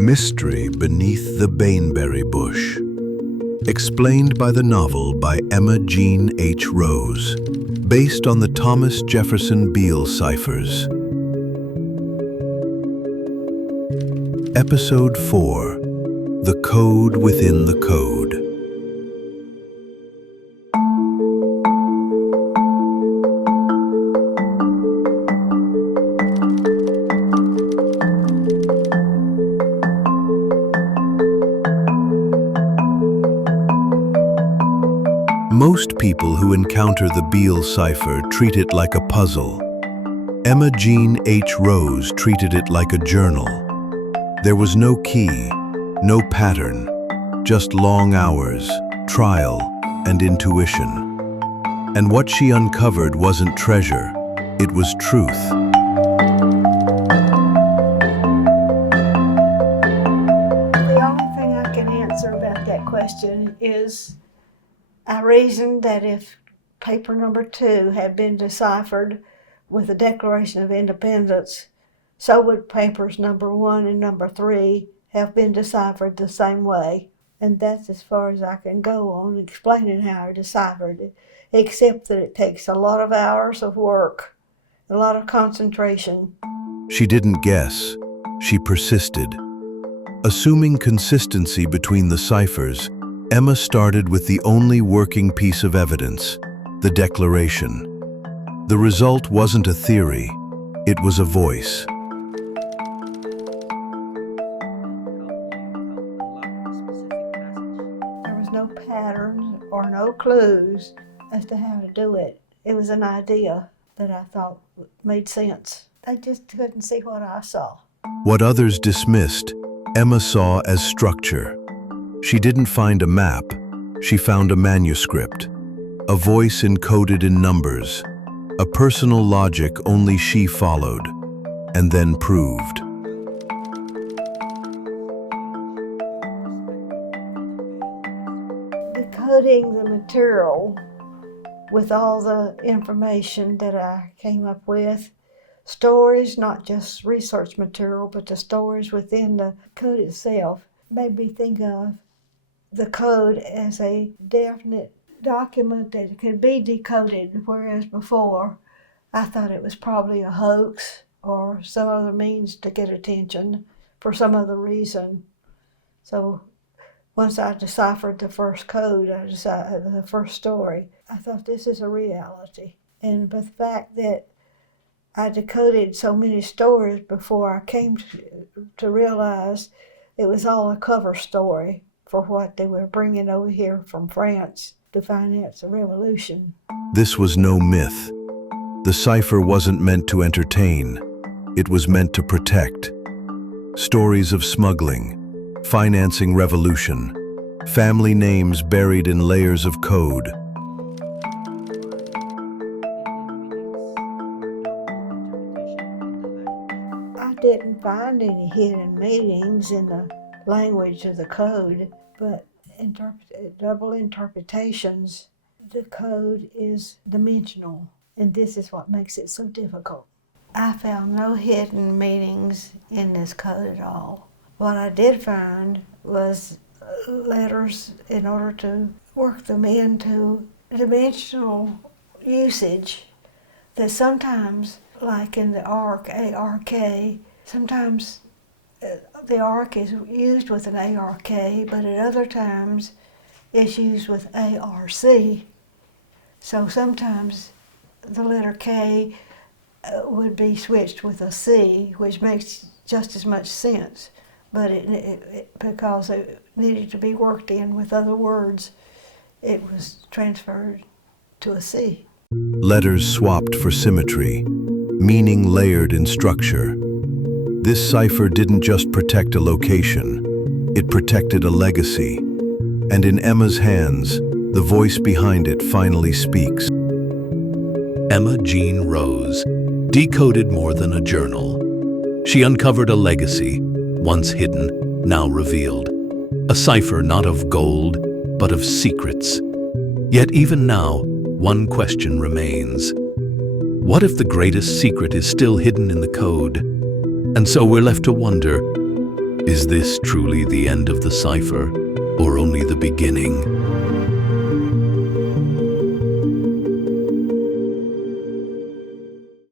Mystery Beneath the Baneberry Bush. Explained by the novel by Emma Jean H. Rose, based on the Thomas Jefferson Beale Ciphers. Episode 4. The Code Within the Code. Most people who encounter the Beale Cipher treat it like a puzzle. Emma Jean H. Rose treated it like a journal. There was no key, no pattern, just long hours, trial, and intuition. And what she uncovered wasn't treasure, it was truth. The only thing I can answer about that question is I reasoned that if paper number 2 had been deciphered with the Declaration of Independence, so would papers number 1 and number 3 have been deciphered the same way. And that's as far as I can go on explaining how I deciphered it, except that it takes a lot of hours of work, a lot of concentration. She didn't guess, she persisted. Assuming consistency between the ciphers, Emma started with the only working piece of evidence, the Declaration. The result wasn't a theory, it was a voice. There was no patterns or no clues as to how to do it. It was an idea that I thought made sense. They just couldn't see what I saw. What others dismissed, Emma saw as structure. She didn't find a map, she found a manuscript, a voice encoded in numbers, a personal logic only she followed, and then proved. Decoding the material with all the information that I came up with, stories, not just research material, but the stories within the code itself, made me think of the code as a definite document that could be decoded, whereas before I thought it was probably a hoax or some other means to get attention for some other reason. So once I deciphered the first code, the first story, I thought this is a reality. And the fact that I decoded so many stories before I came to realize it was all a cover story for what they were bringing over here from France to finance the revolution. This was no myth. The cipher wasn't meant to entertain, it was meant to protect. Stories of smuggling, financing revolution, family names buried in layers of code. I didn't find any hidden meanings in the language of the code, but double interpretations. The code is dimensional, and this is what makes it so difficult. I found no hidden meanings in this code at all. What I did find was letters in order to work them into dimensional usage that sometimes, like in the ARK, A-R-K, sometimes the ARK is used with an A-R-K, but at other times it's used with A-R-C. So sometimes the letter K would be switched with a C, which makes just as much sense, but because it needed to be worked in with other words, it was transferred to a C. Letters swapped for symmetry, meaning layered in structure. This cipher didn't just protect a location, it protected a legacy. And in Emma's hands, the voice behind it finally speaks. Emma Jean Rose decoded more than a journal. She uncovered a legacy, once hidden, now revealed. A cipher not of gold, but of secrets. Yet even now, one question remains. What if the greatest secret is still hidden in the code? And so we're left to wonder, Is this truly the end of the cipher, or only the beginning?